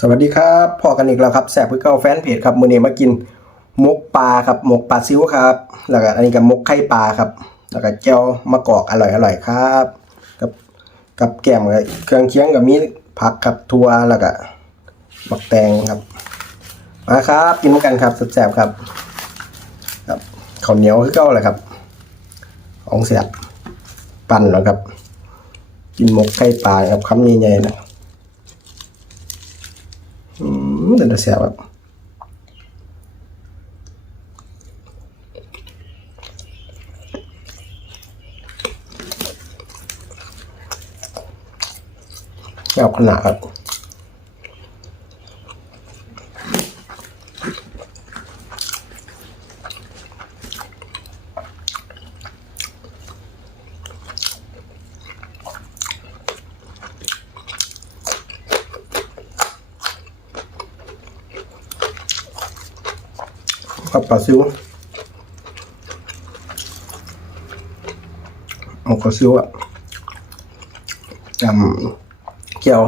สวัสดีครับพอกันอีกแล้วครับแสบพื่อเก้าแฟนเพจครับมื้อนี้มากินมกปลาครับมกปลาซิวครับแล้วก็อันนี้ก็หมกไข่ปลาครับแล้วก็แจ่วมะกอกอร่อยอร่อยครับกับกับแกมกับเครื่องเคียงกับมีผักครับทัวแล้วก็บักแตงครับมาครับกินกันครับแซ่บครับ ครับข้าวเหนียวคือเก้าเลยครับของเสียบปั่นแล้วครับ กินมกไข่ปลาครับคำใหญ่ๆนะ อืมเดี๋ยวจะเสียแบบเอาขนาดครับ กับปลาซิวเอาปลาซิวอะจำเกี๊ยว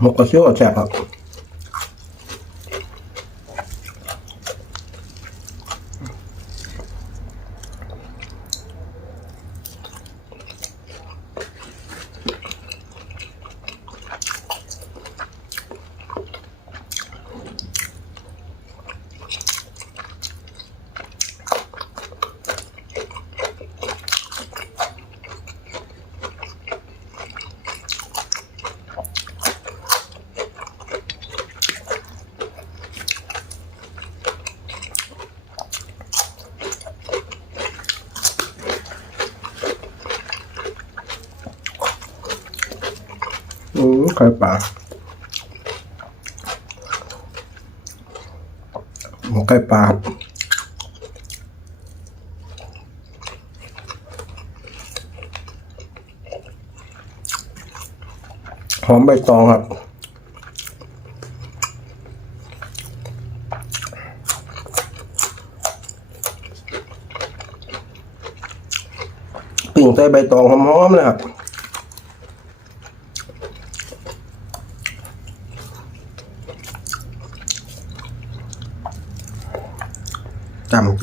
หมกปลา อืมไข่ปลาหมกไข่ปลาหอมใบตองครับปิ่งใส่ใบตองหอมๆเลยครับ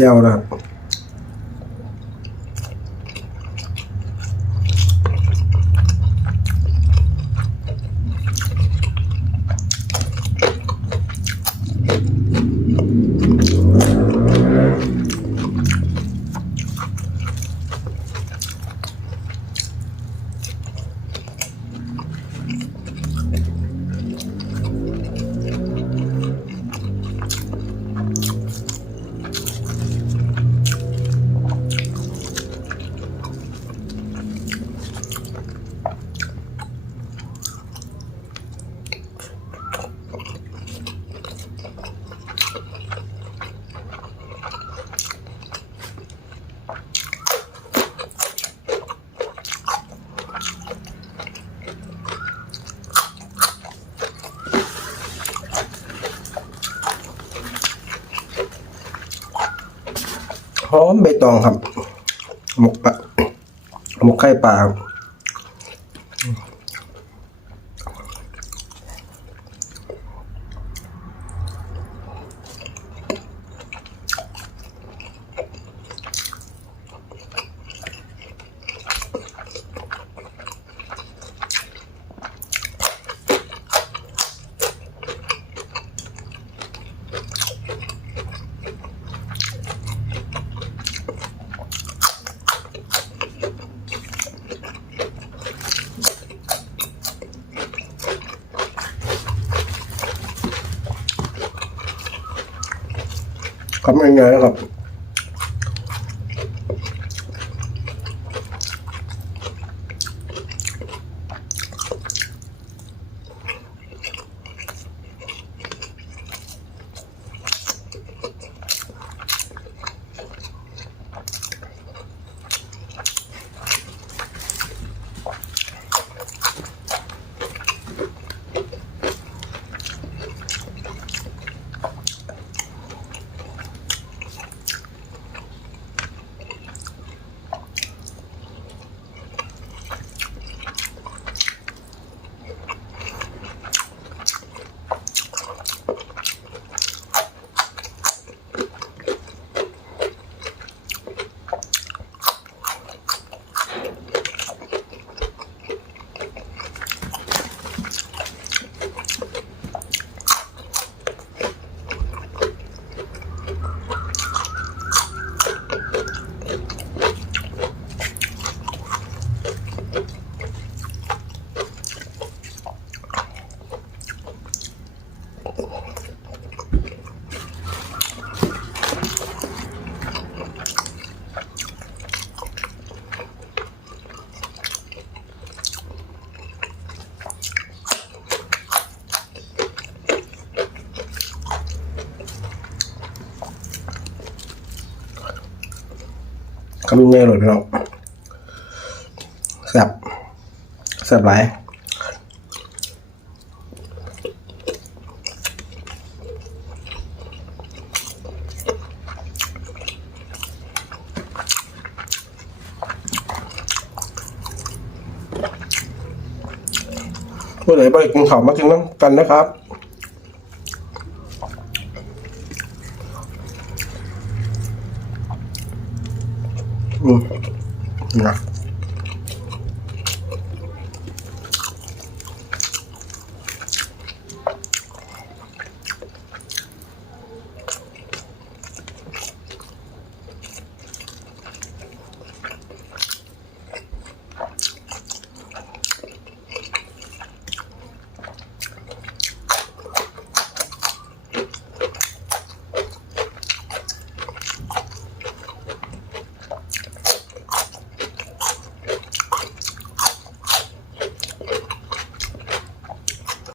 จำ หอมใบตองครับหมกปลาหมกไข่ปลา ครับคำง่ายๆนะครับ คำยังไงหลดพี่น้องแซ่บแซ่บหลายผู้ใดบ่ได้กินข้าวมากินน้ำกันนะครับ อืมนะ